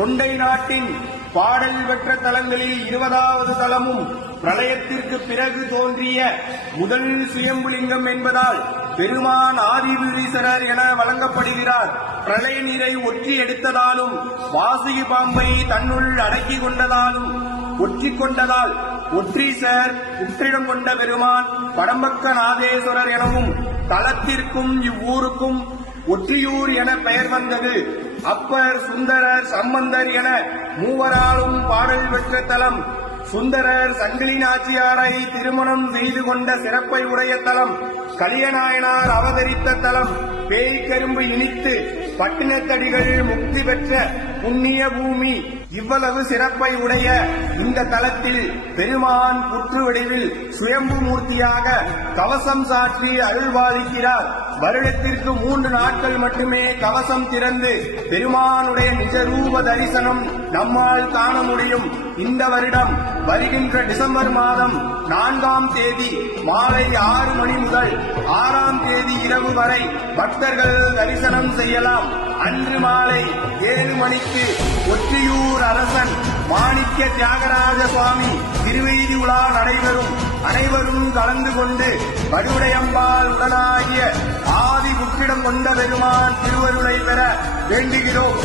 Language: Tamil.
தொண்டை நாட்டின் பாடல் பெற்ற தலங்களில் 20வது தலமும் பிரளயத்திற்கு பிறகு தோன்றிய முதல் சுயம்புலிங்கம் என்பதால் பெருமான் ஆதிபுரீஸ்வரர் என வழங்கப்படுகிறார். பிரளய நீரை ஒற்றி எடுத்ததாலும் வாசுகி பாம்பை தன்னுள் அடக்கி கொண்டதாலும் ஒற்றிக்கொண்டதால் ஒற்றீசர் உற்றிடம் கொண்ட பெருமான் படம்பக்க நாதேஸ்வரர் எனவும் தலத்திற்கும் இவ்வூருக்கும் ஒற்றியூர் என பெயர் வந்தது. அப்பர், சுந்தரர், சம்பந்தர் என மூவராலும் பாடல் பெற்ற தலம். சுந்தரர் சங்கிலி நாச்சியாரை திருமணம் செய்து கொண்ட சிறப்பை உடைய தலம். கலியநாயனார் அவதரித்த தலம். பேய்கரும்பு இனித்து பட்டினத்தடிகள் முக்தி பெற்ற புண்ணிய பூமி. இவ்வளவு சிறப்பை உடைய இந்த தலத்தில் பெருமான் புற்று வடிவில் சுயம்பு மூர்த்தியாக கவசம் சாற்றி அருள்வாளிக்கிறார். வருடத்திற்கு 3 நாட்கள் மட்டுமே கவசம் திறந்து பெருமானுடைய நிஜரூப தரிசனம் நம்மால் காண முடியும். இந்த வருடம் வருகின்ற டிசம்பர் மாதம் 4ஆம் தேதி மாலை 6 மணி முதல் 6ஆம் தேதி இரவு வரை பக்தர்கள் தரிசனம் செய்யலாம். அன்று மாலை 7 மணிக்கு ஒற்றியூர் அரசன் மாணிக்க தியாகராஜ சுவாமி திருவீதி உலா நடைபெறும். அனைவரும் கலந்து கொண்டு வடுவுடையம்பாள் உடனாகிய ஆதி புற்றிடம் கொண்ட பெருமான் திருவருளை பெற வேண்டுகிறோம்.